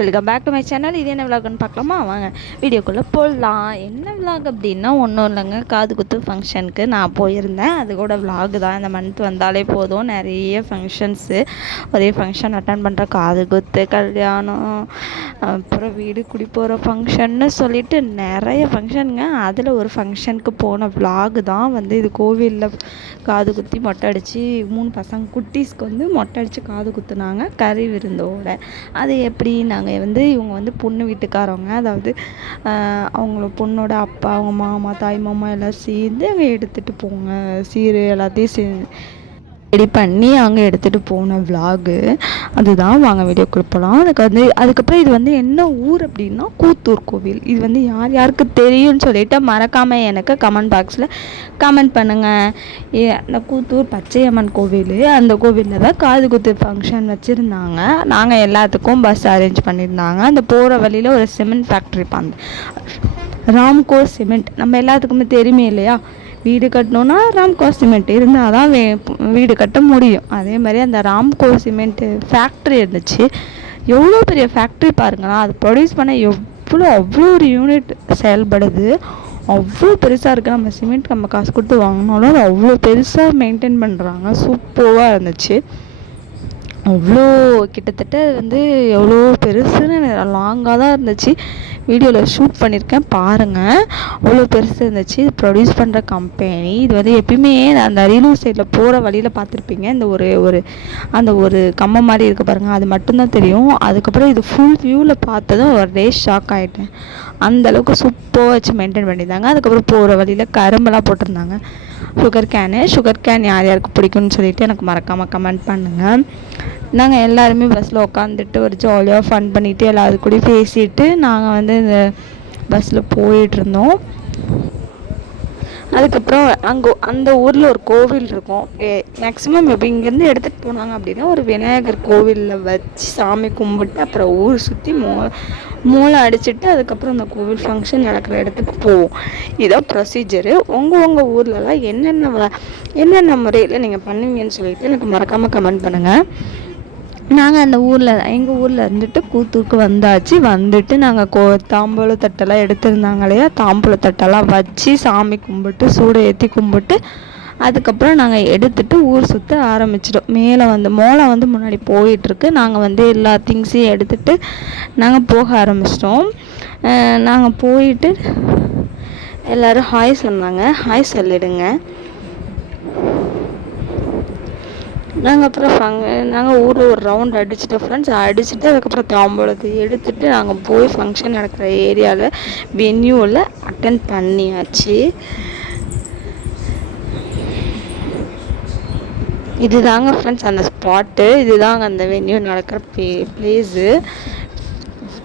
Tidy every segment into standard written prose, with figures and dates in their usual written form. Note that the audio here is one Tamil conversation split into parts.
Welcome back to my channel. இது என்ன விலாக்னு பார்க்கலாமா? வாங்க வீடியோக்குள்ளே போடலாம். என்ன விலாக் அப்படின்னா ஒன்றும் இல்லைங்க, காது குத்து ஃபங்க்ஷனுக்கு நான் போயிருந்தேன். அது கூட விலாக் தான். இந்த மந்த் வந்தாலே போதும், நிறைய ஃபங்க்ஷன்ஸு, ஒரே ஃபங்க்ஷன் அட்டன் பண்ணுற, காது குத்து, கல்யாணம், அப்புறம் வீடு குடி போகிற ஃபங்க்ஷன்னு சொல்லிட்டு நிறைய ஃபங்க்ஷனுங்க. அதில் ஒரு ஃபங்க்ஷனுக்கு போன விலாக் தான் வந்து இது. கோவிலில் காது குத்தி மொட்டை அடித்து 3 பசங்க குட்டீஸ்க்கு வந்து மொட்டை அடித்து காது குத்துனாங்க கறி விருந்தோட. அது எப்படி நாங்கள் வந்து இவங்க வந்து பொண்ணு வீட்டுக்காரவங்க, அதாவது அவங்கள பொண்ணோட அப்பா, அவங்க மாமா, தாய் மாமா எல்லாம் சேர்ந்து அங்கே எடுத்துகிட்டு போங்க, சீர் எல்லாத்தையும் ரெடி பண்ணி அங்கே எடுத்துகிட்டு போன விலாகு அதுதான். வாங்க வீடியோக்குள்ளே போகலாம். அதுக்கப்புறம் இது வந்து என்ன ஊர் அப்படின்னா கூத்தூர் கோவில். இது வந்து யார் யாருக்கு தெரியும்னு சொல்லிட்டு மறக்காமல் எனக்கு கமெண்ட் பாக்ஸில் கமெண்ட் பண்ணுங்கள். அந்த கூத்தூர் பச்சையம்மன் கோவில், அந்த கோவிலில் தான் காது குத்து ஃபங்க்ஷன் வச்சுருந்தாங்க. நாங்கள் எல்லாத்துக்கும் பஸ் அரேஞ்ச் பண்ணியிருந்தாங்க. அந்த போகிற வழியில் ஒரு சிமெண்ட் ஃபேக்ட்ரி அந்த ராம்கோ சிமெண்ட் நம்ம எல்லாத்துக்குமே தெரியுமே இல்லையா? வீடு கட்டணுன்னா ராம்கோ சிமெண்ட் இருந்தால் தான் வீடு கட்ட முடியும். அதே மாதிரி அந்த ராம்கோ சிமெண்ட்டு ஃபேக்ட்ரி இருந்துச்சு. எவ்வளோ பெரிய ஃபேக்ட்ரி பாருங்களா! அது ப்ரொடியூஸ் பண்ண அவ்வளோ ஒரு யூனிட் செயல்படுது. அவ்வளோ பெருசாக இருக்குது. நம்ம சிமெண்ட் நம்ம காசு கொடுத்து வாங்கினாலும் அது அவ்வளோ பெருசாக மெயின்டைன் பண்ணுறாங்க. சூப்பராக இருந்துச்சு. அவ்வளோ கிட்டத்தட்ட வந்து எவ்வளோ பெருசுன்னு லாங்காக தான் இருந்துச்சு. வீடியோவில் ஷூட் பண்ணியிருக்கேன் பாருங்கள். அவ்வளோ பெருசு இருந்துச்சு. இது ப்ரொடியூஸ் பண்ணுற கம்பெனி. இது வந்து எப்பயுமே அந்த அரியலூர் சைடில் போகிற வழியில் பார்த்துருப்பீங்க. இந்த அந்த ஒரு கம்பம் மாதிரி இருக்க பாருங்கள், அது மட்டும்தான் தெரியும். அதுக்கப்புறம் இது ஃபுல் வியூவில் பார்த்ததும் ஒரே ஷாக் ஆகிட்டேன். அந்தளவுக்கு சூப்பராக வச்சு மெயின்டைன் பண்ணியிருந்தாங்க. அதுக்கப்புறம் போகிற வழியில் கரும்பெல்லாம் போட்டிருந்தாங்க. சுகர் கேன் யார் யாருக்கு பிடிக்கும்னு சொல்லிட்டு எனக்கு மறக்காமல் கமெண்ட் பண்ணுங்கள். நாங்கள் எல்லாருமே பஸ்ஸில் உட்காந்துட்டு ஒரு ஜாலியாக ஃபன் பண்ணிவிட்டு எல்லாரு கூடயும் பேசிட்டு நாங்கள் வந்து இந்த பஸ்ஸில் போயிட்டுருந்தோம். அதுக்கப்புறம் அந்த ஊரில் ஒரு கோவில் இருக்கும். மேக்ஸிமம் இப்போ இங்கேருந்து எடுத்துகிட்டு போனாங்க அப்படின்னா ஒரு விநாயகர் கோவிலில் வச்சு சாமி கும்பிட்டு அப்புறம் ஊர் சுற்றி மூளை அடிச்சுட்டு அதுக்கப்புறம் அந்த கோவில் ஃபங்க்ஷன் நடக்கிற இடத்துக்கு போவோம். இதுதான் ப்ரொசீஜரு. உங்கள் ஊர்லலாம் என்னென்ன முறையில் நீங்கள் பண்ணுவீங்கன்னு சொல்லிட்டு எனக்கு மறக்காமல் கமெண்ட் பண்ணுங்கள். நாங்கள் எங்கள் ஊரில் இருந்துட்டு கூத்தூருக்கு வந்துட்டு நாங்கள் தாம்பூல தட்டெல்லாம் எடுத்திருந்தாங்க இல்லையா, தாம்பூல தட்டெல்லாம் வச்சு சாமி கும்பிட்டு சூடை ஏற்றி கும்பிட்டு அதுக்கப்புறம் நாங்கள் எடுத்துகிட்டு ஊர் சுற்ற ஆரம்பிச்சிட்டோம். மோளை வந்து முன்னாடி போயிட்டுருக்கு. நாங்கள் வந்து எல்லா திங்ஸையும் எடுத்துகிட்டு நாங்கள் போக ஆரம்பிச்சிட்டோம். நாங்கள் போயிட்டு எல்லோரும் ஹாய் சொன்னாங்க. ஹாய் சொல்லிடுங்க. நாங்கள் ஊரில் ஒரு ரவுண்ட் அடிச்சுட்டோம் ஃப்ரெண்ட்ஸ். அதுக்கப்புறம் தாம்பூலத்தை எடுத்துகிட்டு நாங்கள் போய் ஃபங்க்ஷன் நடக்கிற ஏரியாவில் வென்யூவில் அட்டன் பண்ணியாச்சு. இதுதாங்க ஃப்ரெண்ட்ஸ் அந்த ஸ்பாட்டு. இதுதாங்க அந்த வென்யூ நடக்கிற பிளேஸு.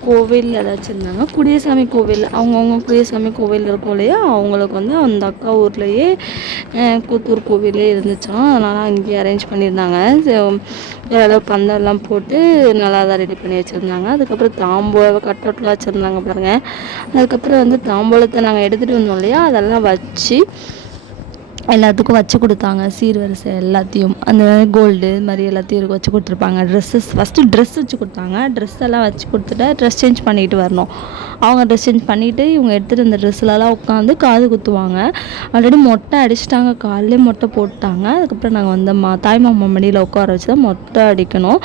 கோவில் ஏதாச்சும் இருந்தாங்க. குடியசாமி கோவில், அவங்கவுங்க குடியசாமி கோவில் இருக்கும் இல்லையா, அவங்களுக்கு வந்து அந்த அக்கா ஊர்லேயே கூத்தூர் கோவிலே இருந்துச்சான். அதனால் இங்கேயே அரேஞ்ச் பண்ணியிருந்தாங்க. ஓரளவு பந்தெல்லாம் போட்டு நல்லா தான் ரெடி பண்ணி வச்சுருந்தாங்க. அதுக்கப்புறம் தாம்பூலம் கட்டவுட்லாம் வச்சுருந்தாங்க பாருங்கள். அதுக்கப்புறம் வந்து தாம்பூலத்தை நாங்கள் எடுத்துகிட்டு வந்தோம் இல்லையா, அதெல்லாம் வச்சு எல்லாத்துக்கும் வச்சு கொடுத்தாங்க. சீர்வரிசை எல்லாத்தையும், அந்த கோல்டு இது மாதிரி எல்லாத்தையும் வச்சு கொடுத்துருப்பாங்க. ஃபஸ்ட்டு ட்ரெஸ் வச்சு கொடுத்தாங்க. ட்ரெஸ் எல்லாம் வச்சு கொடுத்துட்டு ட்ரெஸ் சேஞ்ச் பண்ணிட்டு வரணும். அவங்க ட்ரெஸ் சேஞ்ச் பண்ணிவிட்டு இவங்க எடுத்துகிட்டு இந்த ட்ரெஸ்லலாம் உட்காந்து காது குத்துவாங்க. ஆல்ரெடி மொட்டை அடிச்சிட்டாங்க, காலையிலே மொட்டை போட்டாங்க. அதுக்கப்புறம் நாங்கள் வந்து தாய் மாமா மடியில் உட்கார வச்சு தான் மொட்டை அடிக்கணும்.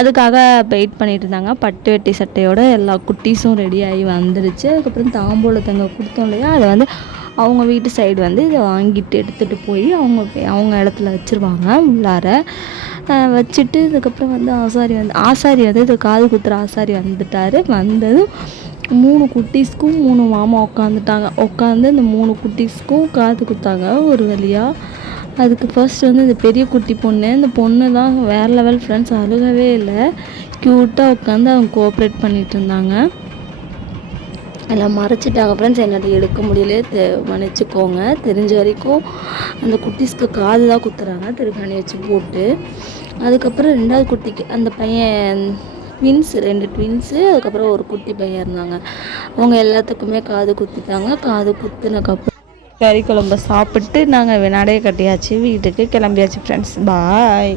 அதுக்காக வெயிட் பண்ணிட்டு இருந்தாங்க. பட்டு வெட்டி சட்டையோட எல்லா குட்டீஸும் ரெடியாகி வந்துடுச்சு. அதுக்கப்புறம் தாம்பூலத்தங்க கொடுத்தோம் இல்லையா, அதை வந்து அவங்க வீட்டு சைடு வந்து இதை வாங்கிட்டு எடுத்துகிட்டு போய் அவங்க இடத்துல வச்சுருவாங்க. உள்ளார வச்சுட்டு இதுக்கப்புறம் வந்து ஆசாரி வந்து இது காது குத்துற ஆசாரி வந்துட்டார். வந்ததும் 3 குட்டீஸ்க்கும் 3 மாமா உட்காந்து இந்த 3 குட்டீஸ்க்கும் காது குத்தாங்க ஒரு வழியாக. அதுக்கு ஃபர்ஸ்ட் வந்து இந்த பெரிய குட்டி பொண்ணு, இந்த பொண்ணு தான் வேறு லெவல் ஃப்ரெண்ட்ஸ். அழுகவே இல்லை, க்யூட்டாக உட்காந்து அவங்க கோஆப்ரேட் பண்ணிகிட்டு இருந்தாங்க. எல்லாம் மறைச்சிட்டாங்க ஃப்ரெண்ட்ஸ், என்னால் எடுக்க முடியல, மன்னிச்சுக்கோங்க. தெரிஞ்ச வரைக்கும் அந்த குட்டீஸ்க்கு காது தான் குத்துறாங்க திருக்காணி வச்சு போட்டு. அதுக்கப்புறம் 2வது குட்டிக்கு அந்த பையன் ரெண்டு ட்வின்ஸு, அதுக்கப்புறம் ஒரு குட்டி பையன் இருந்தாங்க. அவங்க எல்லாத்துக்குமே காது குத்திட்டாங்க. காது குத்துனக்கப்புறம் கறி குழம்பு சாப்பிட்டு நாங்கள் நடைய கட்டியாச்சு, வீட்டுக்கு கிளம்பியாச்சு ஃப்ரெண்ட்ஸ். பாய்.